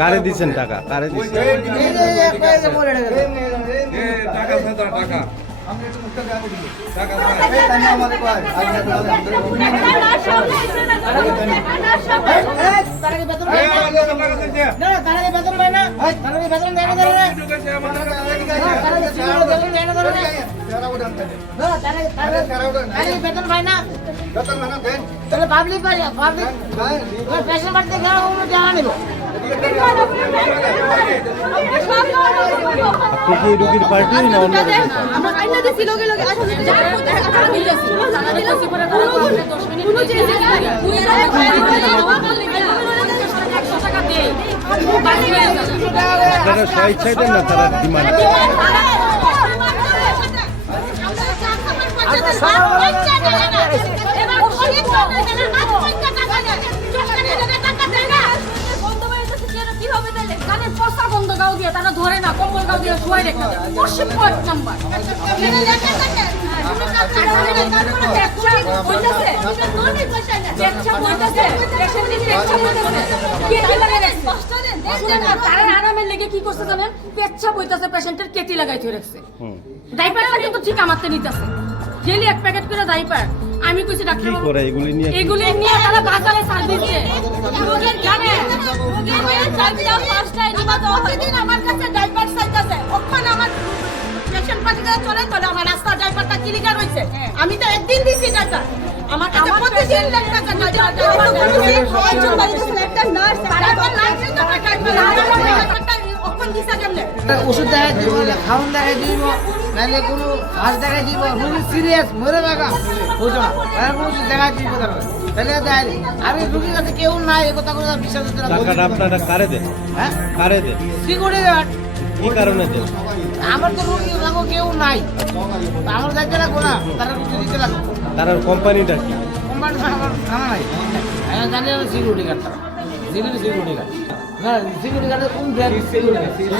কারে দিচ্ছেন টাকা? কারে দিচ্ছেন টাকা? আপনি কি রুগীর পার্টি না অন্য আপনারা স্বেচ্ছায় দেন না, তারা ডিমান্ড তারা ধরে না কম্বল গাও দিয়ে শুয়াই রেখে দেয়। নাম্বার আরামের লেগে কি করছে জানেন? পেচ্ছাপ হইতাছে, পেশেন্টের কেটি লাগাইতে রাখছে। ডাইপারটা কিন্তু ঠিক আমারতে নিতেছে, ডেইলি এক প্যাকেট করে ডাইপার। আমি কইছি ডাক্তার কি করে এগুলি নিয়ে তারা বাজারে ছাড় দিচ্ছে। প্রতিদিন আমার কাছে ডাইপার চাইতেছে, ওখানে আমার পেশেন্ট পাঠিয়ে চলে তো আমার রাস্তা ডাইপারটা ক্লিয়ার হইছে। আমি তো একদিন দিছি ডাইপার, আমার কাছে প্রতিদিন লেখা ওষুধ দেখাই দিব, খাওয়ান দেখাই দিব, নাহলে কোনো ঘাস দেখাই দিব, রুগী সিরিয়াস মরে থাকা বুঝো না, কোনো ওষুধ দেখাই দিব তাহলে দেয়। আমি রুগীর কাছে কেউ নাই এ কথা করে বিশ্বাস করতে না। টাকাটা আপনারা কারে দেন? হ্যাঁ কারে দেন? Security guard. কি কারণে দেন? আমার তো রুগী লাগো কেউ নাই, আমার যাইতে লাগবো না, তারা রুগী দিতে লাগবো। তার কোম্পানিটা কি? কোম্পানি আমার জানা নাই, আমি জানি সিকিউরিটি গার্ড, তারা সিকিউরিটি গার্ড না, সিকিউরিটি গার্ড কোন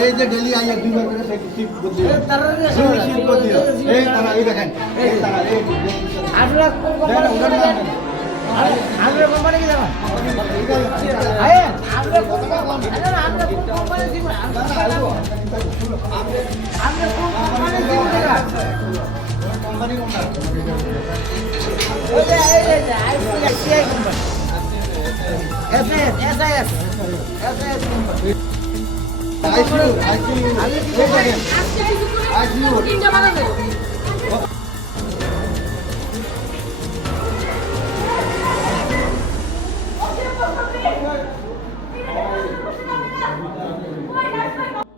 এই যে ডেলি আইয়া দুইবার করে শিফট বদলি তারা শিফট বদলি এই তারা এই দেখেন এই তারা এই আমরা কোন কোম্পানি আমরা কোম্পানি কি জানো? আয় আমরা কোন কোম্পানি আমরা কোন কোম্পানি দিব? আমরা কোন কোম্পানি দিব? কোম্পানি কোনটা? ওই যে ICI company, SS company. ICU ICU ICU